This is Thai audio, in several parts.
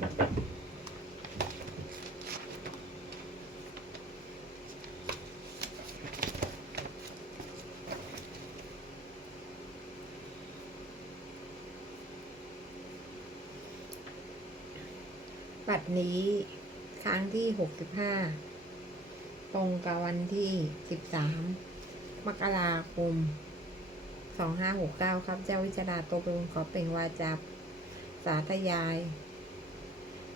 บัดนี้ครั้งที่หกสิบห้าตรงกับวันที่สิบสามมกราคมสองห้าหกเก้าครับ เจ้าวิจดาโตเป็นขอเป็นวาจาสาธยาย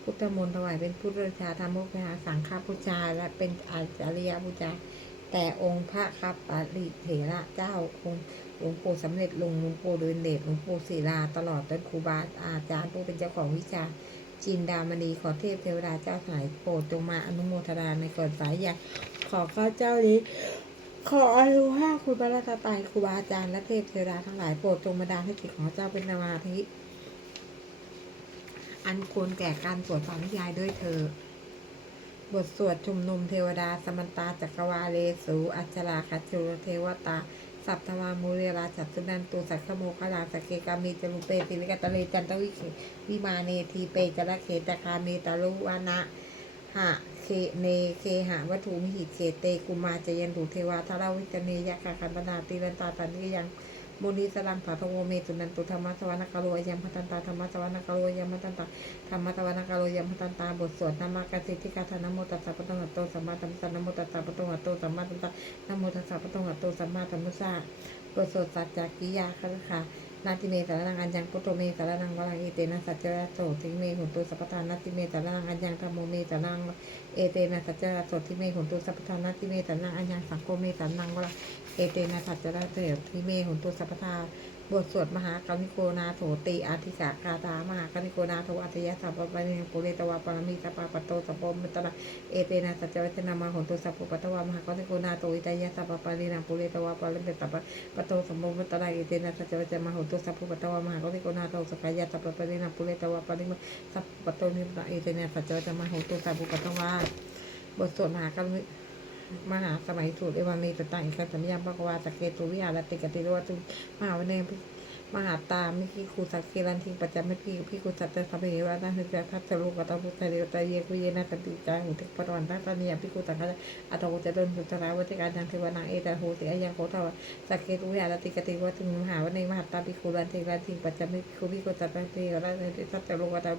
พุทธมนต์ถวายเป็นพุทธบูชาธรรมบูชาสังฆบูชาและเป็นอาจาริยบูชาแต่องค์พระครับปริเถระเจ้าองค์หลวงปู่สำเร็จลงหลวงปู่เดินเดชหลวงปู่ศิลาตลอดจนครูบาอาจารย์ผู้เป็นเจ้าของวิชาจินดามณีขอเทพเทวดาเจ้าสายโปรดจงมาอนุโมทนาในก่อนสายใหญ่ขอข้าเจ้านี้ขออนุภาคุณพระรัตนตรัยครูบาอาจารย์และเทพเทวดาทั้งหลายโปรดจงมาดาลให้จิตของเจ้าเป็นสมาธิ อันควรแก่การสวดสาธยายด้วยเธอบทสวดชุมนุมเทวดา สมันตาจักรวาเลสู อัจฉราคัจจุรเทวตา สัพทวามูเรราจัตสุนันตุสักขโมคลาสเกกามีจรุเปติลิกตะเลจันตวิเขวิมาเนทีเปจระเขตคาเมตาลุวานะหะเคเนเคหะวัตถุมิหิตเขเตกุมาจยันตุเทวาทาราวิจเนยะคาคันตนาติรันตาตันติยัง มุนีสลังผาทโวเมตุนันตุธรรมะสวรรคโลยัมพัตันตาธรรมะสวรรคโลยัมพัตันตาธรรมะสวรรคโลยัมพัตันตาบทสวดนามากสิทธิกาธนโมตัสสะปะตงหัตโตสัมมาสัมพุทธัสสะนโมตัสสะปะตงหัตโตสัมมาสัมพุทธัสสะนโมตัสสะปะตงหัตโตสัมมาสัมพุทธัสสะบทสวดสัจจกิยาคะค่ะนาติเมสารนังอัญญังพุทโธเมสารนังวรังเอเตนะสัจจระโสทิเมหุตุสัพพทานาติเมสารนังอัญญังธรรมโมเมสารนังเอเตนะสัจจระโสทิเมหุตุสัพพทานาติเมสารนังอัญญังสังโฆเมสารนังวรังเเอเตนะสัจจระโสทิเมหุนตุสัพพทาบทสวดมหากริโกนาโถติอาทิกากาตามหากริโกนาโถอัตยสัพพปะเนปุเรตวาปรมิสัพพะปโตสัพพมิตระเอเตนะสัจจวัชนามาหุนตุสัพพปะตวามหากริโกนาโตอิตายะสัพพปะเนปุเรตวาปรมิสัพพะปโตสมบูรณ์ตระเอเตนะสัจจวัจมหาหุตุสัพพุปตวามหาโกติโกนาโตสกายะสัพพปะรินาปุเรตวาปริมสัพปโตนิปะเอเตนะสัจจวัจมหาหุตุสัพพุปตวาบทสวดมหากรร มหาสมัยสูตรเอวานีสตังอิคันสัมยาปะกวาสเกตุวิหารติกติโรตุมหาวันเน มหาตามิคิคูสักเกรันทิงปัจจมิพีพิคุสัตตะสัพเพวานาหิจทัตตะโลกตะพุทธเดวตะเยกุเยนะสติจาหุติปรวันทัตนิยพิคุตังคะอัตโตจะเดินสุตระวัติการทางเทวนาเอตาโหติอายังโคทวสักเกตุวิหารติกติวัตุมหาวันเนมหาตาพิคุรันทิรันทิงปัจจมิพิคุพิคุสัตตะเทวราชทัตตะโลกตะ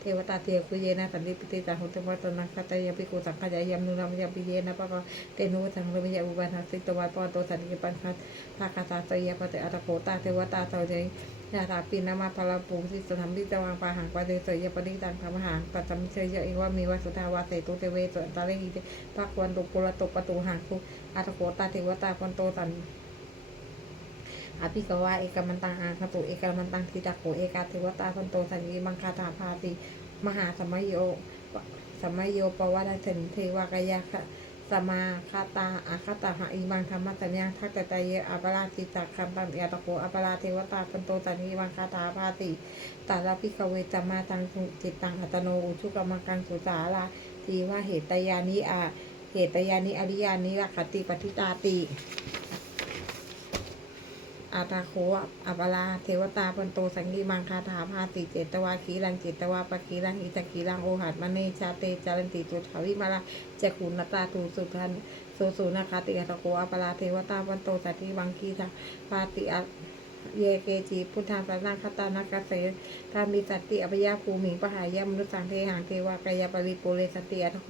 เทวตาเทกุเยนะสันติปิติจาหุติวัตนังคตยพิคุสังขยามนุนามยปิเยนะปะกเตนุสังเรมิยอุบันหัสิตวัตปอนโตสันติปันคัตภาคาตาเตยปะเตอัตโคตาเทวตาเตยยาถาปินามาพลาปูสิสธรรมพิจวังปาหังปะเดเสยปนิตังธรรมหังปัจจมิเชยเอวามีวสุทาวาเสตุเตเวสวนตาเลหิเตภาควันตุปุระตุปตุหังคุอัตโขตาเทวตาปันโตตันอภิกวาเอกมันตังอาคตุเอกมันตังทิตาโกเอกาเทวตาปันโตสัญญีมังคาถาพาติมหาสมัยโยสมัยโยปวัตถินเทวากายะคะ สมาคาตาอาคาตาหะอิมังธรรมะสัญญาทักแต่ใจเยอัปราจิตาคัมปังยาตะโกอัปราเทวตาปันโตตันิบังคาตาภาติตาลพิกเวจามาตังจิตตังอัตโนอุชุกรรมกังสุสาลาทีว่าเหตยานิอาเหตยานิอริยานิรักขติปฏิตาติ อาตาโคอัปราเทวตาปันโตสังกีมังคาถาภาติเจตวาคีรังเจตวาปะคีรังอิจักีรังโอหัดมเนชาเตจารันติจุทาวิมาลาจักขุนตาตูสุทันโสสูนาคาติอัตโคอัปราเทวตาปันโตสัตติวังคีทาภาติอะ เยเกจีพุทธาสนาคตานาคเสทามิสัตติอภยาภูมิงปหายามนุสังเทหังเทวากายปริปุเรสติอัตโค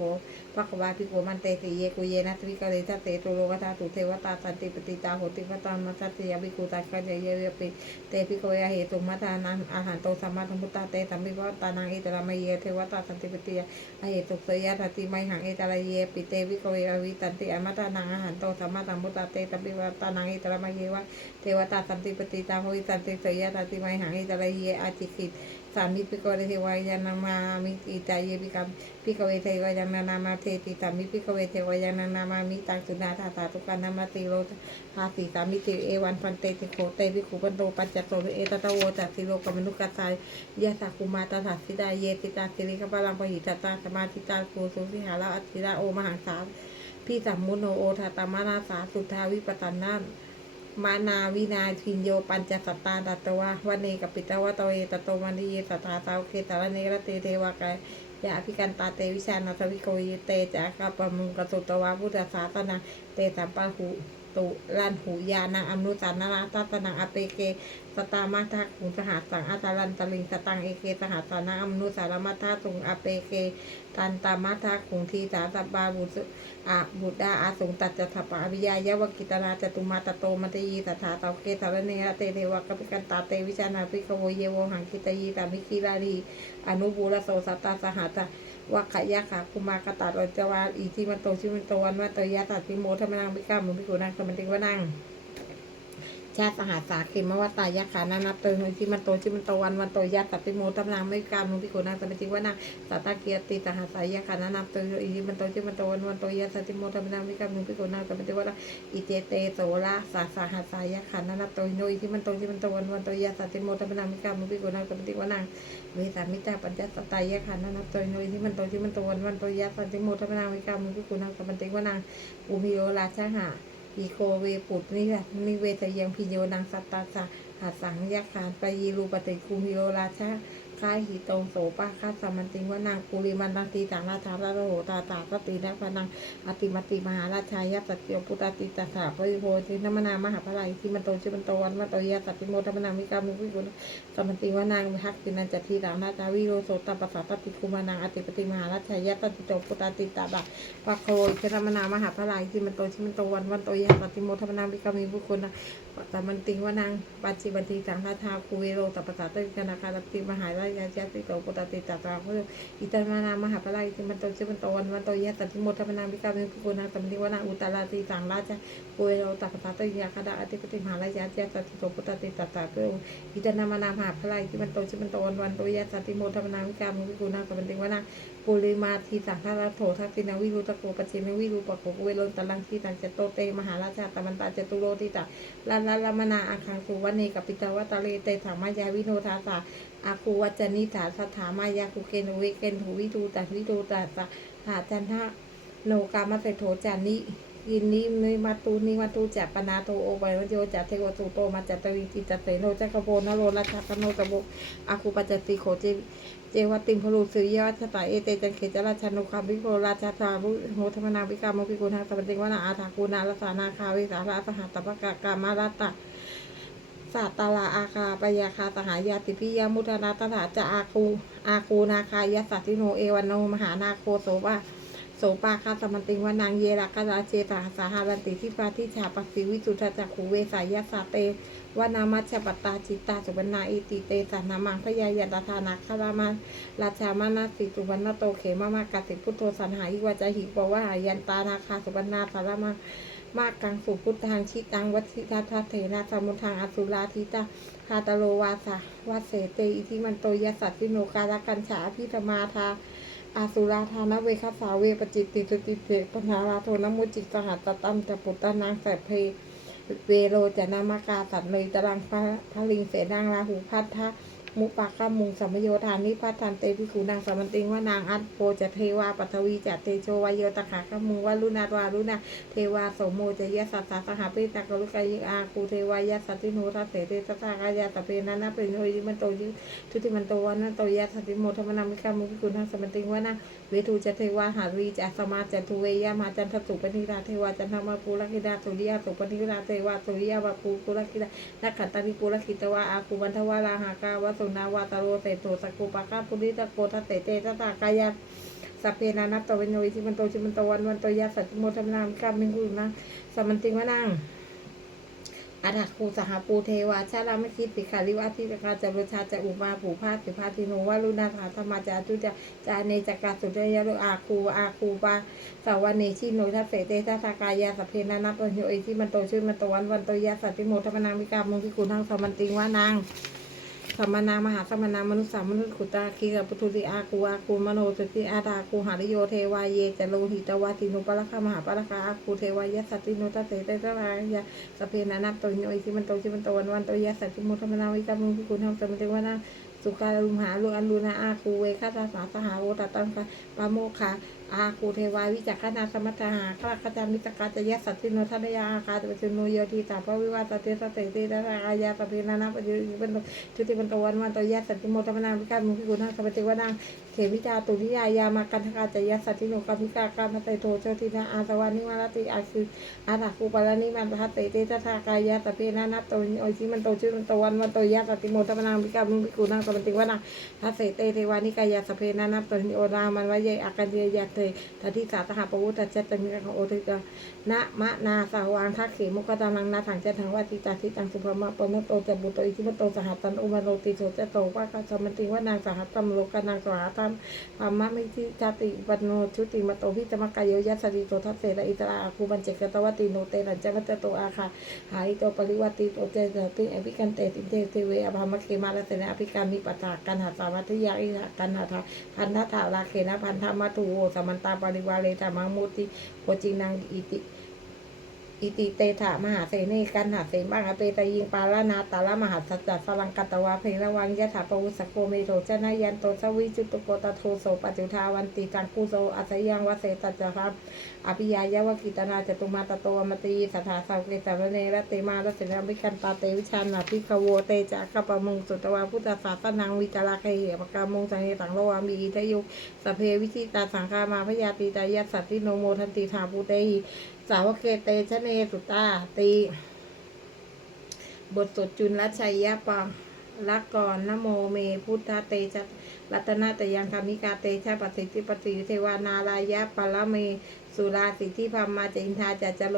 ภควาภิโกมันเตติเยกุเยนะทวิกะเลทะเตตุโลกธาตุเทวตาสันติปติตาโหติปตามัสสติยาภิกุตัสกะเจเยเวปิเตปิโกยาเหตุมัทานังอาหารโตสัมมาสัมพุทธาเตสัมมิวตานังอิตระมะเยเทวตาสันติปติยาอเหตุสยะทัติไมหังอิตระเยปิเตปิโกยาวิตันติอมัทานังอาหารโตสัมมาสัมพุทธาเตสัมมิวตานังอิตระมะเยวะเทวตาสันติปติตาโหวิตันติสยะทัติไมหังอิตระเยอาจิกิตสามิปิโกเทวายานามามิอิตาเยปิกัมปิโกเวเทวายานานามาเทติสามิปิโกเวเทวายานานามามิตังสุนาธาตาตุกานามาติโลภาสีสามิติเอวันพันเตติโคเตวิคุปันโตปัจจโตเอตตะโวจัตสิโลกมนุกัสสายยะสักุมาตาสัสิดาเยติตาสิริขบาลังปหิตตาสมาธิตาคูสุสิหาราอัจฉิราโอมหังสาพี่สัมมุโนโอทาตามานาสาสุทาวิปตันนาน มานาวินาทินโยปัญจสตาดัตตวะวันเนกปิตวะตเอตโตมันดีสตตาสาวเคตระเนระเตเทวากายยาอภิกันตาเตวิชานาสวิโกยเตจากัปปมุงกสุตวะพุทธศาสนาเตสัมปะหุ ตุลันหูยานังอนุสานาราตัตนังอเปเกสตามาทาขุงสหัสสังอัตาลันตลิงสตังเอเกสหัสสานังอมนุสารมาทาสุงอเปเกตันตามาทาขุงทีสาตบาบุสอะบุตดาอาสงตัจจถปะอภิยายะวกิตนาจตุมาตโตมัตยีสถาตาเกสารเนระเตเทวกปิกันตาเตวิชานาภิกโวเยโวหังคิตยีตามิคิรารีอนุบูรโสสัตตาสหัต วัคขยะขาคุมากตาโรจวาอีที่มันโตชิมันโตวันวัตโตยะตัดพิโมทมนังพิกามุพิกุนังสมันติวนัง ชาติสหัสสาเขมวัตตายะขานานาเตยนุที่มันโตชิมันโตวันวันโตยะตัดติโมตำนางไม่กามนุพิโกนาสมจิวนาสัตตะเกียรติสหัสสายะขานานาเตยอีที่มันโตชิมันโตวันวันโตยะสัตติโมตำนางไม่กามนุพิโกนาสมจิวนาอิเจเตโสระสาสหัสสายะขานานาเตยนุที่มันโตชิมันโตวันวันโตยะสัตติโมตำนางไม่กามนุพิโกนาสมจิวนาเวสามิตาปัญจสตายะขานานาเตยนุที่มันโตชิมันโตวันวันโตยะสัตติโมตำนางไม่กามนุพิโกนาสมจิวนาอุมิโยราชหะ อีโคเวปุตนิยนิเวทยังพิโยนังสัตตาสะหัสสังยักขานปยีรูปติคุมิโยราชา คายหิตงโสปะคาสามันติงวานางปุริมันตังตีต่างราชาระโหตาตาสตินะพนังอติมติมหาราชายัสติโยปุตติตาสาปริโภทินมนามหาพลายที่มันโตชื่อมันโตวันมันโตยะสติโมตมนามิกามุวิกุลสัมันติวานางวิหักตินันจัตทีต่างราชาวิโรโสตปัสสะปฏิคุมานางอติปติมหาราชายัสติโยปุตติตาบะปะโคยเจรมนามหาพระลายที่มันโตชิมันโตวันวันโตยะปฏิโมทมนาวิกามีบุคคลน ต่มันติงว่านางปัจจิบันติสังฆาทาภูเวโรตัปปะตาติกนาคาตติมหาราชยาติโตปุตติตาตาพุอิตมนามหาพระลายที่มันโตชิมันโตวันวันโตยะปฏิโมทมนาวิกาเมีบุคคลนะแต่มันติงว่านางอุตตราติสังราชภูเวโรตัปปะตาติยาคาดาอธิปติมหาราชยาติโตปุตติตาตาพุอิตนามนามหาพระลายที่มันโตชิมันโตวันวันโตยะปฏิโมทมนาวิกาเมีบุคคลนะแต่มันติงว่านาง ปุริมาทีสังฆราชโถทักษิณวิรุตโกปจิมวิรูปโกเวโลนตลังทีตังเจโตเตมหาราชาตมันตาเจตุโรติตาลาลาลามนาอาคังสุวเนกับปิตวัตเลเตถามายาวิโนทาสาอาคูวัจนิสาสถามายาคุเกนเวเกนหูวิทูตัวิทูตัสหาจันทะโนกามเสโถจานิยินนินิมาตูนิมาตูจัปนาโตโอไวโยจัตเทวสุโตมาจัตวิจิจัตเตโนจักโพนโรราชกโนตโบอาคูปัจจติโขจิ เจวติมพลูสุริยวัชตาเอเตจันเขจราชนุคามิโกราชาตาวุโมธรรมนาวิกามพิกุณาสัมปติวนาอาถากูนาลสานาคาวิสาราสหัตตปกะกามารัตตะสัตตลาอาคาปยาคาสหายาติพิยามุทนาตถาจะอาคูอาคูนาคายสัตติโนเอวันโนมหานาโคโสวา โสปาคาสมันติงวานางเยรักราเจตาสาหารันติทิปาทิชาปัสสิวิสุทธจักขูเวสายาสาเตวานามัชปตาจิตตาสุวรรณาอิติเตสานามังพยายตทานาคารามาราชามานาสิสุวรรณโตเขมามากสิพุทโธสันหาอิวาจหิปวะหายันตานาคาสุวรรณาสารมามากกังสุพุทธังชิตังวัชิตาทัเถนะสมุทังอสุราทิตาคาตโลวาสาวาเสเตอิทิมันโตยสัตติโนการกัญชาพิธมาทา อาสุราธานเวคัสสาเวปจิตติสุติเตปนาราโทนมุจิสหัตตตัมจะปุตตนางแสบเพเวโรจะนามากาสัตว์เลยตรังพระลิงเสนางราหูพัทธะ มุปากามุงสัมโยธานิพัทันเตพิคุนางสัมันติงว่านางอัตโปจะเทวาปัทวีจะเตโชวายโยตขากมุงวารุณาวารุณาเทวาโสโมจะยะสัสสะสหปิตากรุกายิอาคูเทวายะสัตติโนทัสเสเตตตากายาตะเปนันนาเป็นโยยิมันโตยิทุติมันโตวันนันโตยะสัตติโมธรรมนามิกามุพิคุนางสัมันติงว่านางวทูจะเทวาหารีจะสมาจันทุเวยามาจันทสุปนิราเทวาจันทมาภูรกิดาสุริยาสุปนิราเทวาสุริยาบาภูภูรกิดานักขัตตานิปุรคิตวะอาคูบันทวาราหากาวสุนาวาตโรเตโตสกุปะกาปุริตะโกทัตเตเตตตากายะสัพเพนานัตตเวนโนอิทิมันโตชิมันโตวันวันโตยะสัจโมทมนามกามิงกุนะสัมมันติงวะนัง อัฏฐคูสหปูเทวาชาลามคิดติคาริวาทิกาจารุชาจะอุมาผูพาสิพาทิโนวารุณาภาธรรมาจาตุจาจาเนจักาสุเรยะโลอาคูอาคูปาสาวเนชิโนทัสเสเตทัสสากายาสเพนานัตตโยอิทิมันโตชื่อมันโตวันวันโตยาสัจโมทัมนามวิกามุกิกุนังสมันติงวานัง สัมมนามหาสัมมนามนุษย์สามนุษย์ขุตาคีกับปุถุติอาคูอาคูมโนสติอาดาคูหาริโยเทวายเยจโลหิตวาตินุปะละคามหาปะละคาอาคูเทวายสัตติโนตัสเสเตตะรายะสเพนานับโตโยอิทิมันโตชิมันโตวันวันโตยะสัตติมธรรมนาวิกามุพิกุณธรรมสมติวนาสุการุมหาลุอันลุนาอาคูเวคาตาสาสหาโวตตังคะปะโมคา อาคูเทวาวิจักขณาสมัตหาคลาคจามิตกาจยสัตติโนทัตยาอาคาตปจุโนโยทีตาภวิวาสติสติติตาอายาตปินานาปฏิเป็นชุติเป็นตวันวันตยสันติโมตมนาวิการมุขิกุณาสปติวนา เขมิจาตุนิยายามากันทกาจยสัตติโนกามิกาการพัตโตโชตินาอาสวานิมาลติอาคืออาตาคูปาลานิมันพัตเตเตตาทากายาตปินานาตโตโอจิมันโตชุมันตวันวันโตยสัติโมตมนาวิการมุขิกุณาสปฏิวนาทัสเสเตเทวานิกายาสเพนานาตโตโอรามันวะเยอากันเยยาเตทัติสาตหาปวุตจัตตมิของโอติกา นะมะนาสาวางทักเขมุกตานังนาถังเจทังวัติตาทิตังสุภมะปนโตจะบุตโตอิทิมโตสหัตันอุมาโนติโสจะโตว่ากัสมันติว่านางสหัตัมโลกานางสหัตัมธรรมะมิทิจติปโนชุติมโตพิจมกายโยยัสสิโตทัสเสระอิตราอาคูบัญเจกตวัติโนเตรัญจวัตโตอาคาหายโตปริวัติโตเจตติอภิกันเตติเตเทเวอภามะเคมาลเสนอภิการมิปัตตากันหาสาวัตยาอิหะกันหาทาพันธะถาลาเคนะพันธะมัตุโวสมันตาปริวาเลตามังมุติโคจินังอิติ อิติเตถะมหาเสนีกันหาเสบังอเปตยิงปาลนาตาละมหาสัจจสลังกัตวาเพระวังยะถาปวุสโกเมโทชนายันโตสวิจุตโกตโทโสปัจจุทาวันติจังกุโสอัสยังวเสตจจครับ อภิยายะวกิตนาจตุมาตโตวมตีสัทธาสาวเกตารเนรเตมาลเสนาวิกันตาเตวิชานาภิกขโวเตจักขปมุงสุตวาพุทธศาสนังวิจาราเคเหปกามงสังเนตังโลวามีอิทยุสเพวิชิตาสังฆามาพยาติตายัสสัตติโนโมทันติธาภูเตหิสาวกเกเตชะเนสุตาตีบทสดจุลชัยยะปัง ละกรนโมเม พุทธเตชะรัตนาตยังคามิกาเตชะปฏิทิปฏิเทวานารายะปะละเม สุราสิทธิพัมมาจินทาจัจโล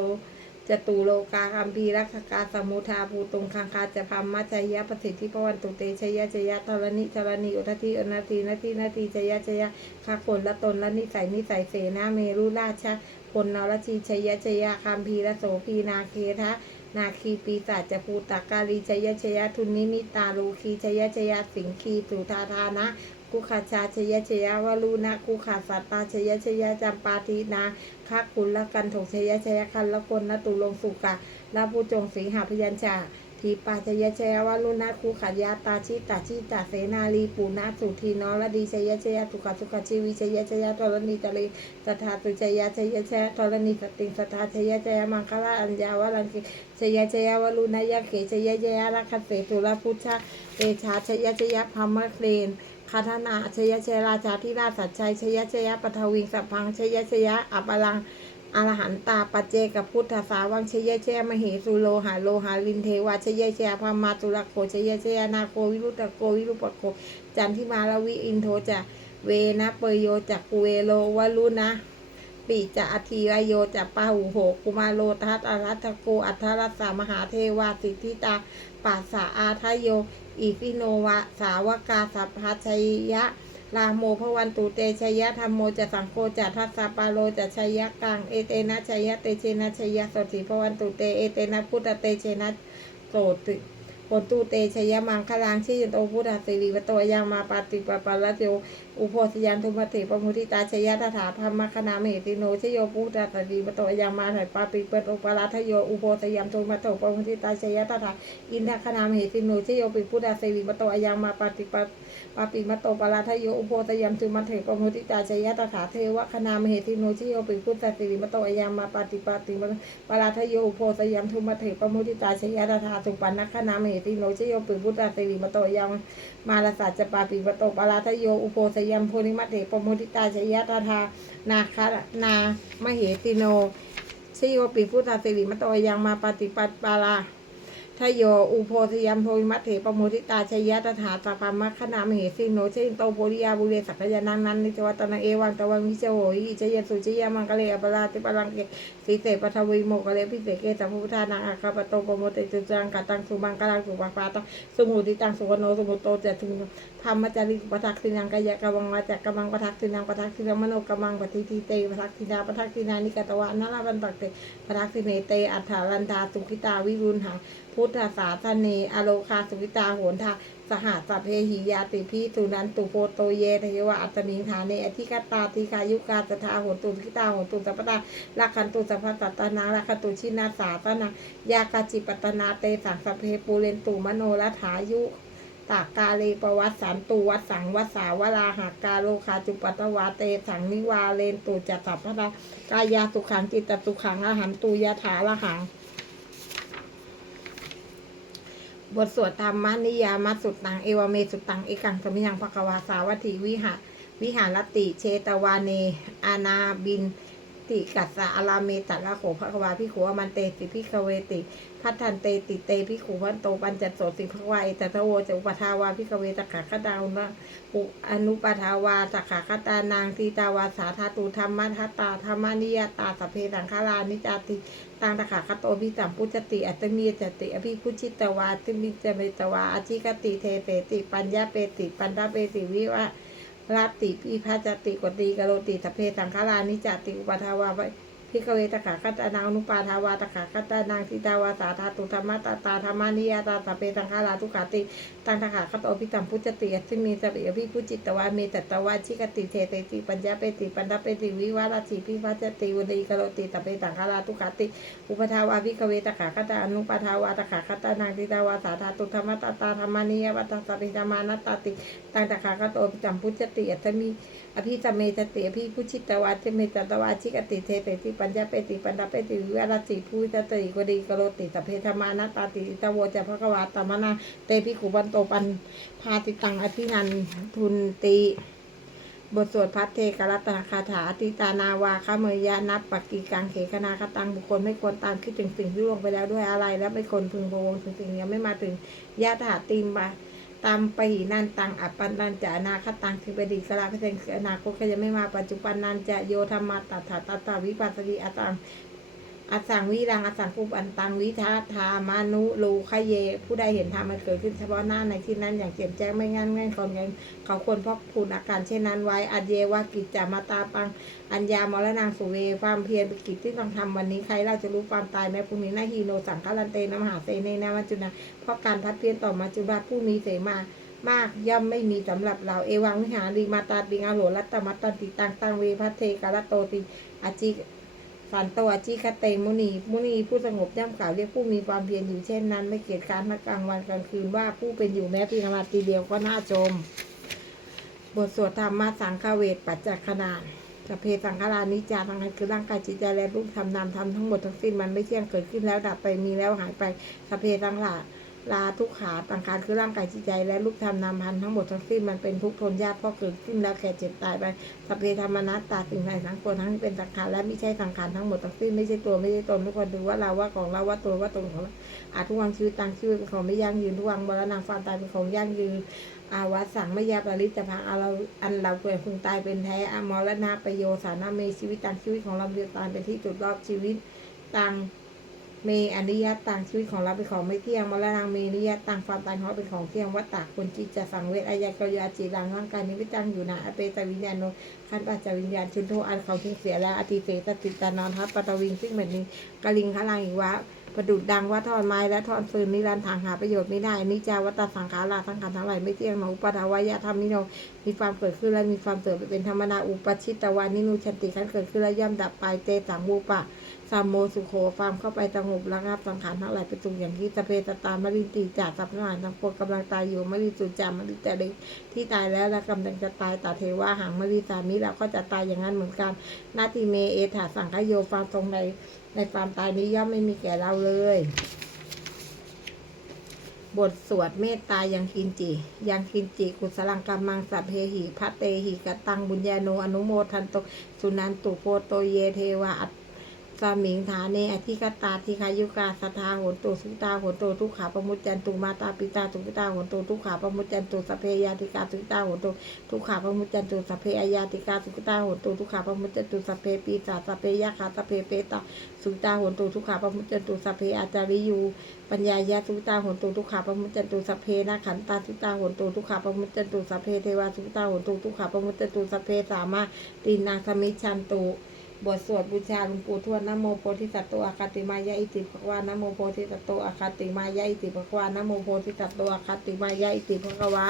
จตุโลกาคัมพีรักกาสมุทาภูตงคังคาจะพัมมาชยะปฏิทิพวันตุเตชยะชยะธรณิธรณีอุทธิอนาทีนาทีนาทีชยะชยะข้าคนละตนละนิสัยนิสัยเสนาเมรุราชะคนนรชีชยะชยาคัมพีระโสพีนาเคทะ นาคีปีศาจจะภูตากาลีชยชยทุนนิมิตาลูคีชยชยสิงคีสุธาธานะกุขาชาชยชยวลูนะกุขาสัตตาชยชยจำปาทีนาคักคุณละกันถกชยชยคันละคนนตุลงสุกะลาผู้จงสิงหาพยัญชา ทีปาชยเชยวลูนะกุขัยาตาชิตาชิตาเสนาลีปูนาสุทีนอรดีเชยเชยสุกขสุขชีวิเชยเชยตรณีตะเลสทธาตุเชยเชยเชยธรณีสติงสทธาชยเชยมังคลาอัญญาวรังกิชยเชยวลุนายเขเชยเชยรัคเสตุลพุทธะเตชาเชยเชยพรหมเครนคาธนาชยชยราชาธิราชสัจชัยชยชยปทวิงสัพพังชยเชยอัปลัง อรหันตาปัจเจกพุทธสาวังเชยชยมเหสุโลหาโลหาลินเทวาเชยชยพรหมาตุลโคชยชยนาโควิรุตโกวิรุปโคจันทิมาลวิอินโทจะเวนะเปยโยจักกุเวโลวลุนะปีจะอธีวโยจะปาหูโหกุมาโลทัตอรัตโกอัทรัสสามหาเทวาสิทธิตาปัสสะอาทโยอีฟิโนวะสาวกาสัพพชัยยะ ลาโมพวันตุเตชยธรรมโมจะสังโฆจะทัสสะปาโลจะชยะกังเอเตนะชยะเตเชนะชยะสติพวันตุเตเอเตนะพุทธเตเชนะโสติ ปนตุเตชยมังคลังชิยโตพุทธสิริวโตยังมาปฏิปปะละโยอุโพสยันทุมติปมุทิตาชยตถาพมคณาเมติโนชโยพุทธตติปโตยังมาถ่ายปาปิเปโตปราทโยอุโพสยัมทุมโตปมุทิตาชยตถาอินทคณาเมติโนชโยปิพุทธสิริปโตยังมาปฏิปปาปิมโตปราทโยอุโพสยัมทุมเถปมุทิตาชยตถาเทวคณาเมติโนชโยปิพุทธสิริปโตยังมาปฏิปติปาราทโยอุโพสยัมทุมเถปมุทิตาชยตถาสุปันนคณาเมติโนชโยปิพุทธาสิริมโตยังมาลสัจจปาปิปโตปาราทโยอุโพสยามโพนิมัตเถปโมทิตาชยตธานาคานามเหติโนชโยปิพุทธาสิริมโตยังมาปฏิปัตปารา ทโยอุโพสยัมโพนิมัตเถปโมทิตาชยะตถาตาปามคณามเหสิโนเชนโตโพธิยาบุเรสักยานังนันนิจวัตนาเอวังตะวันวิเชโหยิเจยสุจยามังกะเลอปราติปรังเกสีเสปทวีโมกะเลพิเศษเกสัมพุทธานังอาคาปโตโปโมเตจุจังกตังสุบังกะลังสุปาปาตังสุมุติตังสุวโนสุมุตโตเจตุงธรรมจาริปทักษินังกายกวังวาจักกวังปทักษินังปทักษินังมโนกวังปฏิทิเตปทักษินาปทักษินานิกตวานาลาบันตักเตปทักษิเนเตอัฏฐารันทาสุขิตาวิรุณหาพุทธศาสเนอโลคาสุขิตาโหนทาสหสัพเพหิยาติพิสุนันตุโพโตเยเทวะอัตตมิงฐานเนอธิกตาติคายุกาสทาโหนตุสุขิตาโหนตุสัพตาลักขันตุสัพพตัตตนาลักขตุชินาสาตนายากาจิปตนาเตสังสัพเพปูเรนตุมโนรัฐายุ ตากาเลปวัตสันตุวัดสังวัสาวราหากาโลคาจุปัตวาเตสังนิวาเลนตุจัตตพระกายาสุขังจิตตสุขังอาหันตุยะถาละหัง บทสวดธรรมนิยามัสสุตังเอวเมสุตังเอกังสมิยังภควาสาวัตถิวิหะวิหารติเชตวาเน อานาบิน ติกัสสะอาราเมตัละโขภควาพิขวมันเตติพิกเวติ พัฒทันเตติเตพิขูพันโตปัญจโสติภควาเอตตะโวจะอุปทาวาพิกเวตขาคตาอุนะปุอนุปทาวาสขาคตานางทีตาวาสาธาตุธรรมทัตตาธรรมนิยตาสเพสังฆารานิจาติตังตขาคตโตพิสัมพุจติอัตมีจติอภิพุชิตวาติมิจเมตวาอจิกติเทเปติ ปัญญาเปติ ปันดาเปติวิวะ ราติพิพัจติกติกโรติสเพสังฆารานิจติอุปทาวา พิกเวตขาคตตานางนุปาทาวาตขาคตตานางทิตาวาสาธาตุธรรมตาตาธรรมานิยตาสเพสังฆาราทุกขาติตังตขาคตโตพิสัมพุจติอัตมีจติอภิพุจิตตวาเมตตวาชิกติเทเปติปัญญาเปติปันดาเปติวิวะราติพิพัจติวดีกโรติสพเพสังฆาราทุกขาติ อุปทาวาวิกเวตขาคตตาอนุปาทาวาตขาคตตานางทิตาวาสาธาตุธรรมตาตาธรรมานิยวัตสัพพิธรรมานัตติตังตขาคโตปิจัมพุจติอัตมีอภิสมเมจติอภิพุชิตวาจเมตตวาชิกติเทเปติปัญญาเปติปันดาเปติวิวารติภูตติกดีกโรติสเพธรรมานตาติตโวจะภควาตมนาเตพิขุบันโตปันพาติตังอภินันทุนติบทสวดพัทเทกรัตนาคาถาติตานาวาคเมยยะนับปักกีกังเขคณาคตังบุคคลไม่ควรตามคิดถึงสิ่งที่ล่วงไปแล้วด้วยอะไร และไม่ควรพึงพวงถึงสิ่งยังไม่มาถึงยะถาติมบา ตามปีนันตังอัปปันนันจะอนาคตังถึงไปดีกราพเทงคืออนาคตก็ยังไม่มาปัจจุบันนันจะโยธรรมาตัถาตตาวิปัสสติอัตัง อสังวิรังอสังคุปอันตังวิทาธามานุลูขเย ผู้ใดเห็นธรรมมันเกิดขึ้นเฉพาะหน้าในที่นั้นอย่างเจ็มแจ้งไม่งั้นงั้นคนงั้นเขาควรพอกพูนอาการเช่นนั้นไว้อัเยวากิจจามาตาปัง อัญญามรณางสุเวความเพียรป็นกิจที่ต้องทำวันนี้ใครเราจะรู้ความตายแม้พรุ่งนี้นาฮีโนสังฆลันเตนมหาเสเนนามัจจุนาเพราะการพัดเพียรต่อมาจุฬาผู้มีเสมามากย่อมไม่มีสำหรับเราเอวังวิหารีมาตาติงอโหรัตตมัตตันติตังตังเวพัเทกาลโตติอาจิ สันตวจิคเตมุนี มุนีผู้สงบย่ำกล่าวเรียกผู้มีความเพียรอยู่เช่นนั้น ไม่เกียจการมากลางวันกลางคืนว่าผู้เป็นอยู่แม้เพียงนาทีเดียวก็น่าชม บทสวดธรรมะสังฆเวทปัจจคณาสเพสังขารานิจาทั้งนั้นคือร่างกายจิตใจและรูปธรรมนามธรรมทั้งหมดทั้งสิ้นมันไม่เที่ยงเกิดขึ้นแล้วดับไปมีแล้วหายไปสเพสังขารา ลาทุกขาต่างการคือร่างกายจิตใจ และรูปธรรมนามพันทั้งหมดทั้งสิ้นมันเป็นทุกข์ทนยากเพราะเกิดขึ้นแล้วแก่เจ็บตายไปสพเพธรรมนัตตาสิ่งใดทั้งปวงทั้งที่เป็นสังขารและไม่ใช่สังขารทั้งหมดทั้งสิ้นไม่ใช่ตัวไม่ใช่ตนทุกคนดูว่าเราว่าของเราว่าตัวว่าตนของเราอาทุกวังชีวิตต่างชีวิตเป็นของไม่ยั่งยืนทุกวังมรณะความตายเป็นของยั่งยืนอาวาสังไม่ยาปริจพังอาเราอันเราเกิดพึงตายเป็นแท้อมรณะประโยชน์สานาเมชีวิตต่างชีวิตของเราเรียตายเป็นที่จุดรอบชีวิตต่าง เมอนิยตต่างชีวิตของเราเป็นของไม่เที่ยงมรณะเมนิยตต่างความตายของเราเป็นของเที่ยงวัตตะคนจิตจะสังเวทอายะกยาจีรังร่างกายนี้ไม่ตั้งอยู่นะอเปตวิญญาณโนขันปัจจวิญญาณชุนโทอันเขาทิ้งเสียแล้วอติเสตติตานอนทับปตวิงซึ่งเหมือนนี้กลิงขลังอีกวะ ประดุดดังว่าทอดไม้และทอดฟืนนิรันดร์ทางหาประโยชน์ไม่ได้นิจาวัตสังขาราทั้งขันทั้งหลายไม่เที่ยงหนอุปทาวายะธรรมนิโนมีความเกิดขึ้นและมีความเสื่อมไปเป็นธรรมนาอุปชิตวานินุชันติขันเกิดขึ้นและย่ำดับไปเตสังมูปะสามโมสุโขความเข้าไปสงบระงับสังขารทั้งหลายเป็นตุงอย่างที่สเพตตามรินตีจากสัพพะหานทั้งปวงกำลังตายอยู่มริสุจามริแต่เด็กที่ตายแล้วและกำลังจะตายตาเทวาหังมริสามิเราก็จะตายอย่างนั้นเหมือนกัน นาติเมเอถาสังคโยความทรงใน ในความตายนี้ย่อมไม่มีแก่เราเลย บทสวดเมตตายังคินจิ ยังคินจิ กุศลังกามังสัพเพหิพัตเตหิกตังบุญญาโนอนุโมทันโตสุนันตุโพโตเยเทวาอัต สมิงฐานเนอธิกตาทิคายุกาสทาโหนตุสุตาโหนตุทุกขาปมุจจันตุมาตาปิตาสุตาโหนตุทุกขาปมุจจันตุสเพยาติกาสุตาโหนตุทุกขาปมุจจันตุสเพอายาติกาสุตาโหนตุทุกขาปมุจจันตุสเพปีศาสเพยาคาสเพเปตาสุตาโหนตุทุกขาปมุจจันตุสเพอาจาริยูปัญญายะสุตาโหนตุทุกขาปมุจจันตุสเพนะขันตาสุตาโหนตุทุกขาปมุจจันตุสเพเทวาสุตาโหนตุทุกขาปมุจจันตุสเพสามาตีนางสมิชชันตุ บทสวดบูชาหลวงปู่ทวดนะโมโพธิสัตว์ตัวอาคติมายะอิติภควานะโมโพธิสัตว์ตัวอาคติมายะอิติภควานะโมโพธิสัตว์ตัวอาคติมายะอิติภควา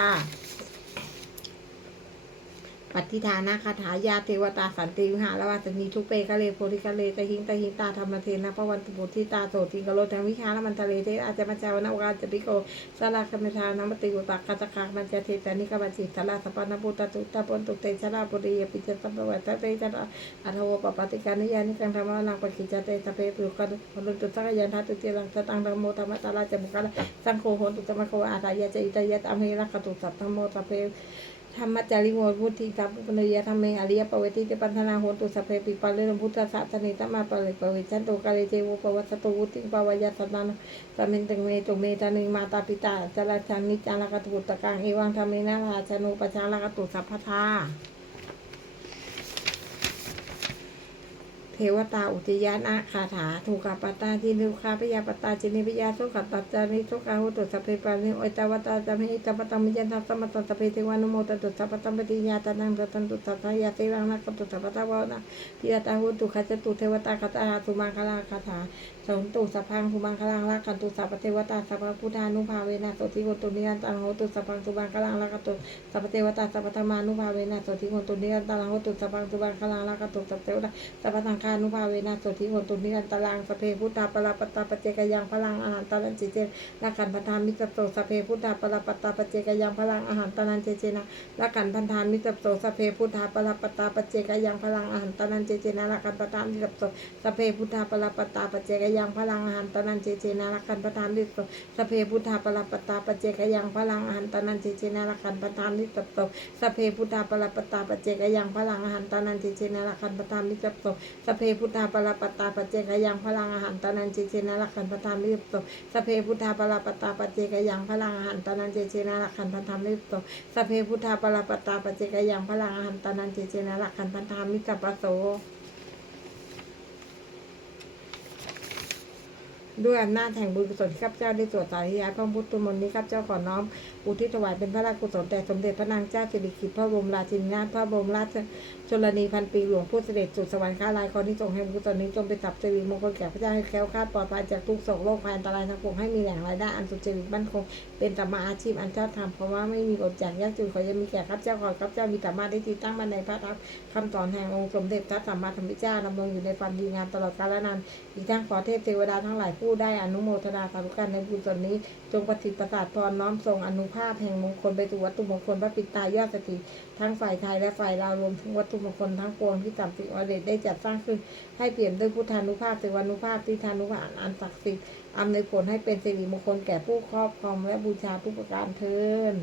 ปัติฐานาคาถายาเทวตาสันติวิหารวาสนีทุเปคะเลโพธิคะเลตะหิงตะหิงตาธรรมเทนะพระวันตุปุทิตาโสติกะโลทังวิชาละมันทะเลเทอาจะมาจาวนาวาจปิโกสลากรรมทานมติอุตักกัจคามันจะเทตานิกบัจิสลาสปานปุตตุตะปนตุเตชะลาปุริยปิจตัมปวัตเตจระอัทวปปติกานิยานิกังธรรมะนังปกิจเตสเปปุกันพลุตุสักยันทัตุเตลังตตังธรรมโมธรรมตาลาจมุกะสังโฆโหตุตมะโคอาตายะเจอิตายะตามเฮระคตุสัพพโมตะเพ ธรรมจาริโมพุทธิสัพพุญญาธรรมเมอริยปเวทิเตปันธนาโหตุสัพเพปิปัลเลนพุทธสัตนิตมาปะเลปเวชันโตกาเลเจโวปวัสตุวุติปวายาสตันสมินตึงเมตุเมตานิมาตาปิตาจรชันนิจารกตุตกังเอวังธรรมเมนาราชนุปชาลกตุสัพพทา เทวตาอุทยานะคาถาถูกกับปตาทินุคาพยาปตาจินิพยาสุขตตาจานิโสกาหุตุสัพเพปานิโอตาวตาจามหิตปตัมมิยันทัสมตสัพเพเทวานุโมตตุสัพตัมปฏิญาตานังตตันตุสัทธายาเทวังนักตุสัพพตาวนะพิยตาหุตุขจตุเทวตาคาตาสุมังคลาคาถา สนตุสัพพังสุมังคลังลากันตุสัพเทวตาสัพพพุทธานุภาเวนะสติโหตุนิยันตังโหตุสัพพังสุมังคลังลากันตุสัพเทวตาสัพพธรรมานุภาเวนะสติโหตุนิยันตังโหตุสัพพังสุมังคลังลากันตุสัพเทวตาสัพพสังฆานุภาเวนะสธิโหตุนิรันตังสพเพพุทธาปราปตาปเจกยังพลังอาหารตานันเจเจละกันพันธามิตรโตสพเพพุทธาปราปตาปเจกยังพลังอาหารตานันเจเจนะละกันพันธามิตรโตสพเพพุทธาปราปตาปเจกยังพลังอาหารตานันเจเจนะละกันพันธามิตรโตสพเพพุทธาปราปตตาปเจกยังังพลังอาหารตานันเจเจนะละกันพันธามิตรโตสเพพุทธาปรปตาปเจกยังพลังอาหารตานันเจเจนะละกันพันธามิตรโตสเพพุทธาปรปตาปเจกยังพลังอาหารตานันเจเจนะละกันพันธามิตรโตสเพพุทธาปรปตาปเจกยังพลังอาหารตานันเจเจนะลักขันพธรรมริบโตสเพพุทธาปรปตาปเจกยังพลังอาหารตานันเจเจนะลักขันพธรรมริบโตสเพพุทธาปรปตาปเจกยังพลังอาหารตานันเจเจนะลักขันพธรรมมิจปะโส ด้วยอำนาจแห่งบุญกุศลที่ข้าพเจ้าได้สวดสาธยายพระพุทธมนต์นี้ข้าพเจ้าขอน้อมอุทิศถวายเป็นพระราชกุศลแด่สมเด็จพระนางเจ้าสิริกิติ์พระบรมราชินีนาถพระบรมราช ชนนีพันปีหลวงผู้เสด็จสู่สวรรคาลายขอที่ทรงแห่งกุศลนี้จงเป็นสัพสิริมงคลแก่พระเจ้าให้แคล้วคลาดปลอดภัยจากทุกโศกโรคภัยอันตรายทั้งปวงให้มีแหล่งรายได้อันสุจริตมั่นคงเป็นธรรมาอาชีพอันเจ้าทำเพราะว่าไม่มีอดอยากยากจนขอจะมีแก่ข้าพเจ้าขอข้าพเจ้ามีธรรมะได้ที่ตั้งมาในพระธรรมคำสอนแห่งองค์สมเด็จพระสัมมาสัมพุทธเจ้าดำรงอยู่ในความดีงามตลอดกาลนานอีกทั้งขอเทพเทวดาทั้งหลายผู้ได้อนุโมทนาสาธุการในบุญส่วนนี้ จงประสิทธิ์ประสาทพรน้อมทรงอนุภาพแห่งมงคลไปสู่วัตถุมงคลพระปิตายอดสติทั้งฝ่ายไทยและฝ่ายลาวรวมถึงวัตถุมงคลทั้งปวงที่สามสิบอเดชได้จัดสร้างขึ้น ให้เปี่ยมด้วยพุทธานุภาพเสวานุภาพที่ทานุภาพอันศักดิ์สิทธิ์อำนวยผลให้เป็นสิริมงคลแก่ผู้ครอบครองและบูชาทุกประการเทิน